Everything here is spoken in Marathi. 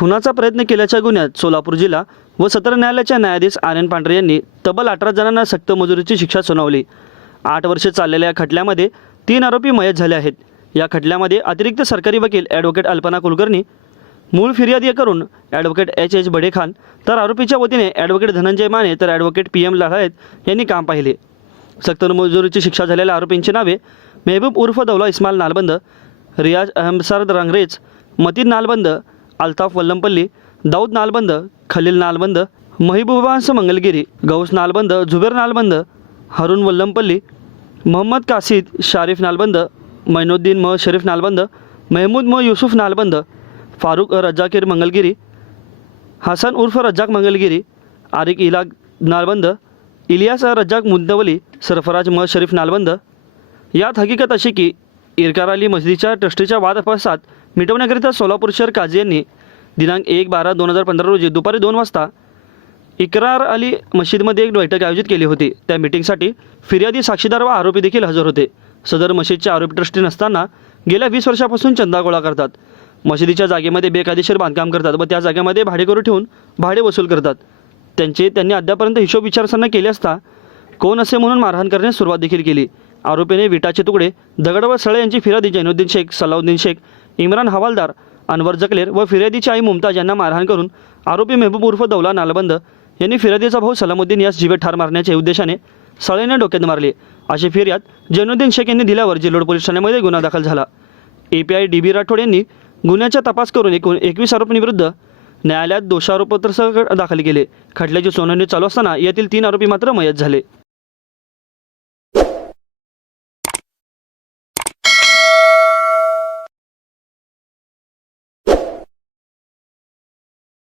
खुनाचा प्रयत्न केल्याच्या गुन्ह्यात सोलापूर जिल्हा व सत्र न्यायालयाच्या न्यायाधीश आर एन पांढरे यांनी तब्बल अठरा जणांना सक्त मजुरीची शिक्षा सुनावली. आठ वर्षे चाललेल्या या खटल्यामध्ये तीन आरोपी मयत झाले आहेत. या खटल्यामध्ये अतिरिक्त सरकारी वकील ॲडव्होकेट अल्पना कुलकर्णी मूळ फिर्यादी करून ॲडव्होकेट एच एच बडेखान तर आरोपीच्या वतीने ॲडव्होकेट धनंजय माने तर ॲडव्होकेट पी एम लाहायत यांनी काम पाहिले. सक्त मजुरीची शिक्षा झालेल्या आरोपींची नावे मेहबूब उर्फ दौला इस्माल नालबंद रियाज अहमसरद रांगरेज मतीन नालबंद अल्ताफ वल्लमपल्ली दाऊद नालबंद खलील नालबंद महिबूबांस मंगलगिरी गौस नालबंद झुबेर नालबंद हरुण वल्लमपल्ली मोहम्मद कासिद शारीफ नालबंद मैनुद्दीन म शरीफ नालबंद महमूद म युसुफ नालबंद फारूक रज्जाकीर मंगलगिरी हसन उर्फ रज्जाक मंगलगिरी आरिक इलाग नालबंद इलियास रज्जाक मुद्दवली सरफराज म शरीफ नालबंद. यात हकीकत अशी की इरकार अली मस्जिदच्या ट्रस्टीच्या वादपसात मिटवण्याकरिता सोलापूर शहर काझी यांनी दिनांक एक बारा दोन हजार पंधरा रोजी दुपारी दोन वाजता इकरार अली मशीदमध्ये एक बैठक आयोजित केली होती. त्या मिटिंगसाठी फिर्यादी साक्षीदार व आरोपी देखील हजर होते. सदर मशीदचे आरोपी ट्रस्टी नसताना गेल्या वीस वर्षापासून चंदा गोळा करतात. मशिदीच्या जागेमध्ये बेकायदेशीर बांधकाम करतात व त्या जागेमध्ये भाडेकरू ठेवून भाडे वसूल करतात. त्यांचे त्यांनी अद्यापर्यंत हिशोब विचारसरणा केली असता कोण असे म्हणून मारहाण करण्यास सुरुवात देखील केली. आरोपीने विटाचे तुकडे दगड व सळे यांची फिर्यादी जैनुद्दीन शेख सलाउद्दीन शेख इम्रान हवालदार अनवर जकलेर व फिर्यादीची आई मुमताज यांना मारहाण करून आरोपी मेहबूब उर्फ दौला नालबंद यांनी फिर्यादीचा भाऊ सलामुद्दीन यास जीवे ठार मारण्याच्या उद्देशाने सळेने डोक्यात मारले. अशी फिर्याद जैनुद्दीन शेख यांनी दिल्यावर जिल्लोड पोलीस ठाण्यामध्ये गुन्हा दाखल झाला. A P I D B Rathod यांनी गुन्ह्याचा तपास करून एकूण एकवीस आरोपींविरुद्ध न्यायालयात दोषारोपत्रसह दाखल केले. खटल्याची सुनावणी चालू असताना यातील तीन आरोपी मात्र मयत झाले.